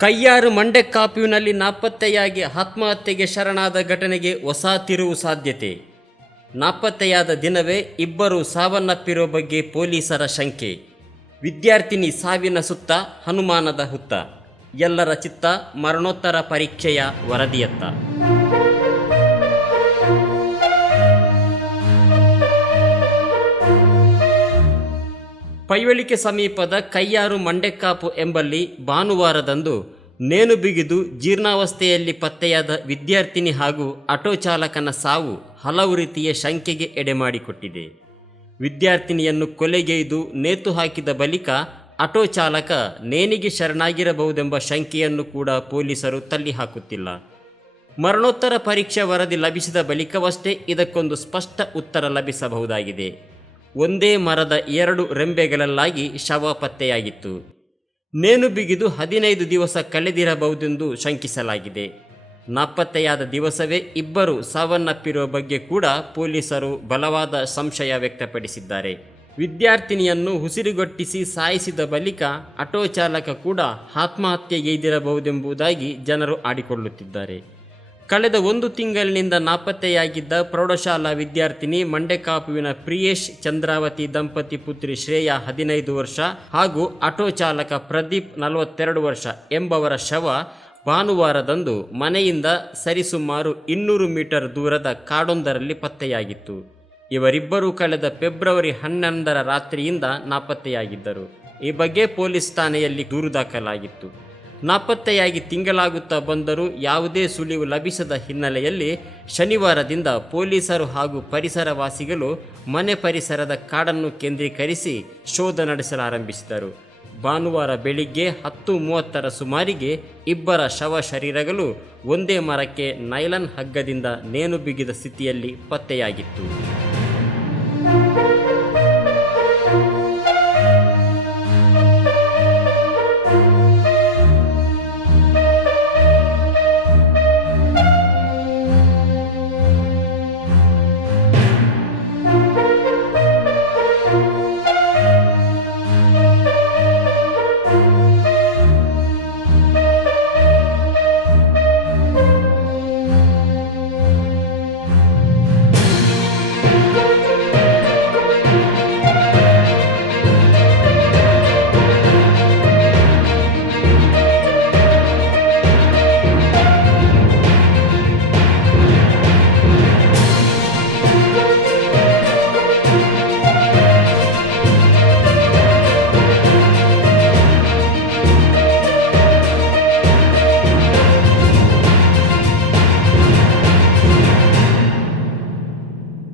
ಕಯ್ಯಾರು ಮಂಡೆ ಕಾಪುವಿನಲ್ಲಿ ನಾಪತ್ತೆಯಾಗಿ ಆತ್ಮಹತ್ಯೆಗೆ ಶರಣಾದ ಘಟನೆಗೆ ಹೊಸ ತಿರುವು ಸಾಧ್ಯತೆ. ನಾಪತ್ತೆಯಾದ ದಿನವೇ ಇಬ್ಬರು ಸಾವನ್ನಪ್ಪಿರೋ ಬಗ್ಗೆ ಪೊಲೀಸರ ಶಂಕೆ. ವಿದ್ಯಾರ್ಥಿನಿ ಸಾವಿನ ಸುತ್ತ ಹನುಮಾನದ ಹುತ್ತ. ಎಲ್ಲರ ಚಿತ್ತ ಮರಣೋತ್ತರ ಪರೀಕ್ಷೆಯ ವರದಿಯತ್ತ. ಪೈವಳಿಕೆ ಸಮೀಪದ ಕೈಯಾರು ಮಂಡೆಕಾಪು ಎಂಬಲ್ಲಿ ಭಾನುವಾರದಂದು ನೇಣು ಬಿಗಿದು ಜೀರ್ಣಾವಸ್ಥೆಯಲ್ಲಿ ಪತ್ತೆಯಾದ ವಿದ್ಯಾರ್ಥಿನಿ ಹಾಗೂ ಆಟೋ ಚಾಲಕನ ಸಾವು ಹಲವು ರೀತಿಯ ಶಂಕೆಗೆ ಎಡೆಮಾಡಿಕೊಟ್ಟಿದೆ ವಿದ್ಯಾರ್ಥಿನಿಯನ್ನು ಕೊಲೆಗೈದು ನೇತು ಹಾಕಿದ ಬಳಿಕ ಆಟೋ ಚಾಲಕ ನೇನಿಗೆ ಶರಣಾಗಿರಬಹುದೆಂಬ ಶಂಕೆಯನ್ನು ಕೂಡ ಪೊಲೀಸರು ತಳ್ಳಿ ಹಾಕುತ್ತಿಲ್ಲ ಮರಣೋತ್ತರ ಪರೀಕ್ಷೆ ವರದಿ ಲಭಿಸಿದ ಬಳಿಕವಷ್ಟೇ ಇದಕ್ಕೊಂದು ಸ್ಪಷ್ಟ ಉತ್ತರ ಲಭಿಸಬಹುದಾಗಿದೆ. ಒಂದೇ ಮರದ ಎರಡು ರೆಂಬೆಗಳಲ್ಲಾಗಿ ಶವ ಪತ್ತೆಯಾಗಿತ್ತು. ನೇಣು ಬಿಗಿದು ಹದಿನೈದು ದಿವಸ ಕಳೆದಿರಬಹುದೆಂದು ಶಂಕಿಸಲಾಗಿದೆ. ನಾಪತ್ತೆಯಾದ ದಿವಸವೇ ಇಬ್ಬರು ಸಾವನ್ನಪ್ಪಿರುವ ಬಗ್ಗೆ ಕೂಡ ಪೊಲೀಸರು ಬಲವಾದ ಸಂಶಯ ವ್ಯಕ್ತಪಡಿಸಿದ್ದಾರೆ. ವಿದ್ಯಾರ್ಥಿನಿಯನ್ನು ಉಸಿರುಗಟ್ಟಿಸಿ ಸಾಯಿಸಿದ ಬಳಿಕ ಆಟೋ ಚಾಲಕ ಕೂಡ ಆತ್ಮಹತ್ಯೆಗೈದಿರಬಹುದೆಂಬುದಾಗಿ ಜನರು ಆಡಿಕೊಳ್ಳುತ್ತಿದ್ದಾರೆ. ಕಳೆದ ಒಂದು ತಿಂಗಳಿನಿಂದ ನಾಪತ್ತೆಯಾಗಿದ್ದ ಪ್ರೌಢಶಾಲಾ ವಿದ್ಯಾರ್ಥಿನಿ ಮಂಡೆಕಾಪುವಿನ ಪ್ರಿಯೇಶ್ ಚಂದ್ರಾವತಿ ದಂಪತಿ ಪುತ್ರಿ ಶ್ರೇಯಾ ಹದಿನೈದು ವರ್ಷ ಹಾಗೂ ಆಟೋ ಚಾಲಕ ಪ್ರದೀಪ್ ನಲವತ್ತೆರಡು ವರ್ಷ ಎಂಬವರ ಶವ ಭಾನುವಾರದಂದು ಮನೆಯಿಂದ ಸರಿಸುಮಾರು ಇನ್ನೂರು ಮೀಟರ್ ದೂರದ ಕಾಡೊಂದರಲ್ಲಿ ಪತ್ತೆಯಾಗಿತ್ತು. ಇವರಿಬ್ಬರೂ ಕಳೆದ ಫೆಬ್ರವರಿ ಹನ್ನೊಂದರ ರಾತ್ರಿಯಿಂದ ನಾಪತ್ತೆಯಾಗಿದ್ದರು. ಈ ಬಗ್ಗೆ ಪೊಲೀಸ್ ಠಾಣೆಯಲ್ಲಿ ದೂರು ದಾಖಲಾಗಿತ್ತು. ನಾಪತ್ತೆಯಾಗಿ ತಿಂಗಳಾಗುತ್ತಾ ಬಂದರೂ ಯಾವುದೇ ಸುಳಿವು ಲಭಿಸದ ಹಿನ್ನೆಲೆಯಲ್ಲಿ ಶನಿವಾರದಿಂದ ಪೊಲೀಸರು ಹಾಗೂ ಪರಿಸರವಾಸಿಗಳು ಮನೆ ಪರಿಸರದ ಕಾಡನ್ನು ಕೇಂದ್ರೀಕರಿಸಿ ಶೋಧ ನಡೆಸಲಾರಂಭಿಸಿದರು. ಭಾನುವಾರ ಬೆಳಿಗ್ಗೆ ಹತ್ತು ಮೂವತ್ತರ ಸುಮಾರಿಗೆ ಇಬ್ಬರ ಶವ ಶರೀರಗಳು ಒಂದೇ ಮರಕ್ಕೆ ನೈಲನ್ ಹಗ್ಗದಿಂದ ನೇಣು ಬಿಗಿದ ಸ್ಥಿತಿಯಲ್ಲಿ ಪತ್ತೆಯಾಗಿತ್ತು.